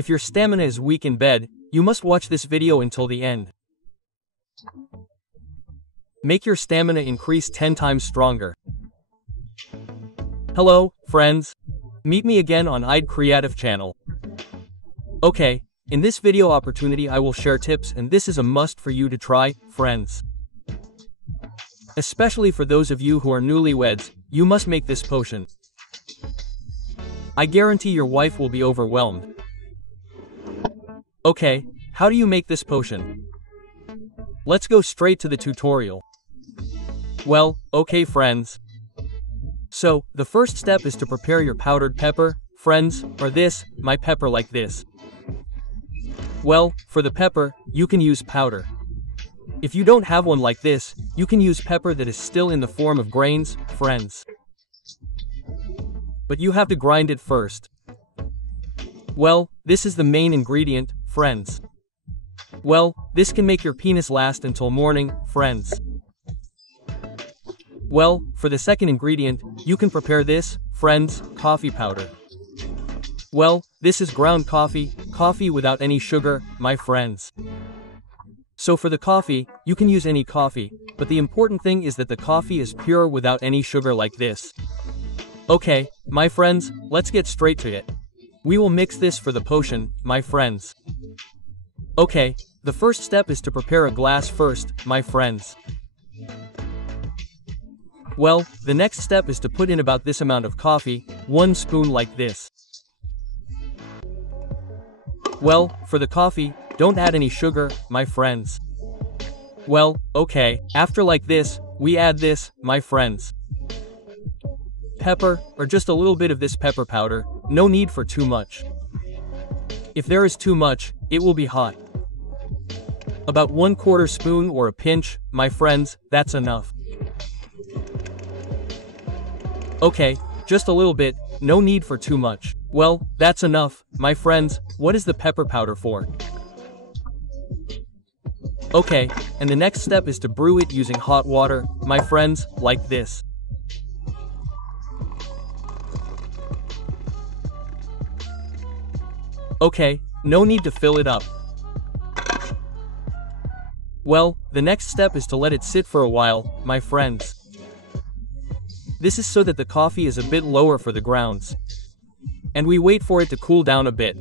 If your stamina is weak in bed, you must watch this video until the end. Make your stamina increase 10 times stronger. Hello, friends. Meet me again on HITAM Creative channel. Okay, in this video opportunity I will share tips, and this is a must for you to try, friends. Especially for those of you who are newlyweds, you must make this potion. I guarantee your wife will be overwhelmed. Okay, how do you make this potion? Let's go straight to the tutorial. Well, okay friends. So, the first step is to prepare your powdered pepper, friends, or this, my pepper like this. Well, for the pepper, you can use powder. If you don't have one like this, you can use pepper that is still in the form of grains, friends. But you have to grind it first. Well, this is the main ingredient, friends. Well, this can make your penis last until morning, friends. Well, for the second ingredient, you can prepare this, friends, coffee powder. Well, this is ground coffee, coffee without any sugar, my friends. So for the coffee, you can use any coffee, but the important thing is that the coffee is pure without any sugar like this. Okay, my friends, let's get straight to it. We will mix this for the potion, my friends. Okay, the first step is to prepare a glass first, my friends. Well, the next step is to put in about this amount of coffee, 1 spoon like this. Well, for the coffee, don't add any sugar, my friends. Well, okay, after like this, we add this, my friends. Pepper, or just a little bit of this pepper powder, no need for too much. If there is too much, it will be hot. About 1/4 spoon or a pinch, my friends, that's enough. Okay, just a little bit, no need for too much. Well, that's enough, my friends. What is the pepper powder for? Okay, and the next step is to brew it using hot water, my friends, like this. Okay, no need to fill it up. Well, the next step is to let it sit for a while, my friends. This is so that the coffee is a bit lower for the grounds. And we wait for it to cool down a bit.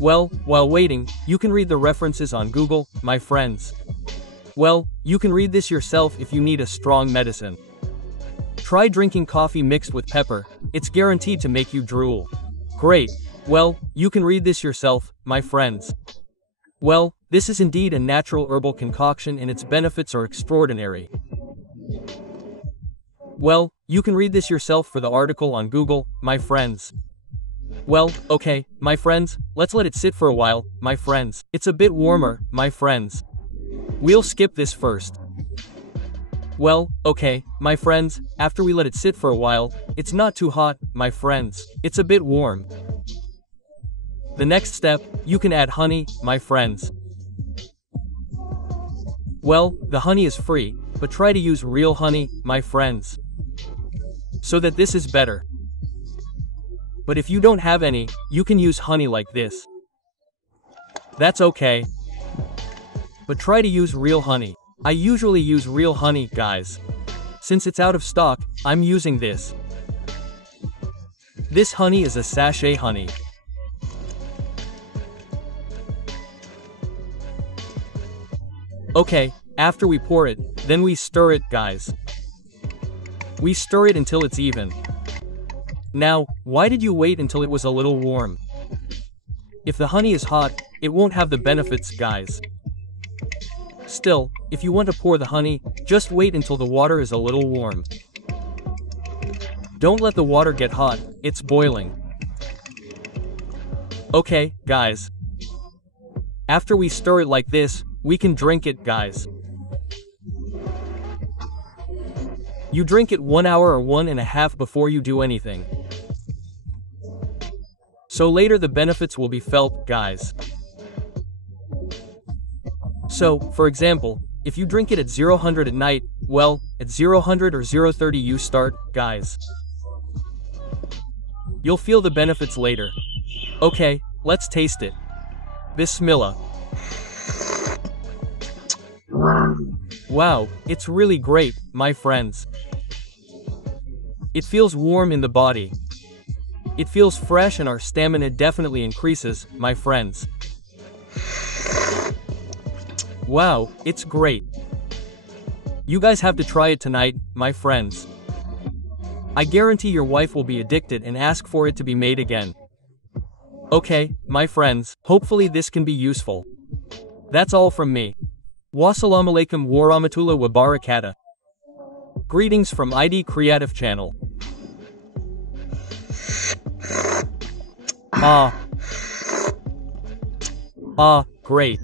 Well, while waiting, you can read the references on Google, my friends. Well, you can read this yourself if you need a strong medicine. Try drinking coffee mixed with pepper, it's guaranteed to make you drool. Great. Well, you can read this yourself, my friends. Well, this is indeed a natural herbal concoction and its benefits are extraordinary. Well, you can read this yourself for the article on Google, my friends. Well, okay, my friends, let's let it sit for a while, my friends. It's a bit warmer, my friends. We'll skip this first. Well, okay, my friends, after we let it sit for a while, it's not too hot, my friends. It's a bit warm. The next step, you can add honey, my friends. Well, the honey is free, but try to use real honey, my friends. So that this is better. But if you don't have any, you can use honey like this. That's okay. But try to use real honey. I usually use real honey, guys. Since it's out of stock, I'm using this. This honey is a sachet honey. Okay, after we pour it, then we stir it, guys. We stir it until it's even. Now, why did you wait until it was a little warm? If the honey is hot, it won't have the benefits, guys. Still, if you want to pour the honey, just wait until the water is a little warm. Don't let the water get hot, it's boiling. Okay, guys. After we stir it like this, we can drink it, guys. You drink it 1 hour or 1.5 before you do anything. So later the benefits will be felt, guys. So, for example, if you drink it at 0:00 at night, well, at 0:00 or 0:30 you start, guys. You'll feel the benefits later. Okay, Let's taste it. Bismillah. Wow, it's really great, my friends. It feels warm in the body. It feels fresh and our stamina definitely increases, my friends. Wow, it's great. You guys have to try it tonight, my friends. I guarantee your wife will be addicted and ask for it to be made again. Okay, my friends, hopefully this can be useful. That's all from me. Wassalamualaikum warahmatullahi wabarakatuh. Greetings from ID Creative Channel. Great.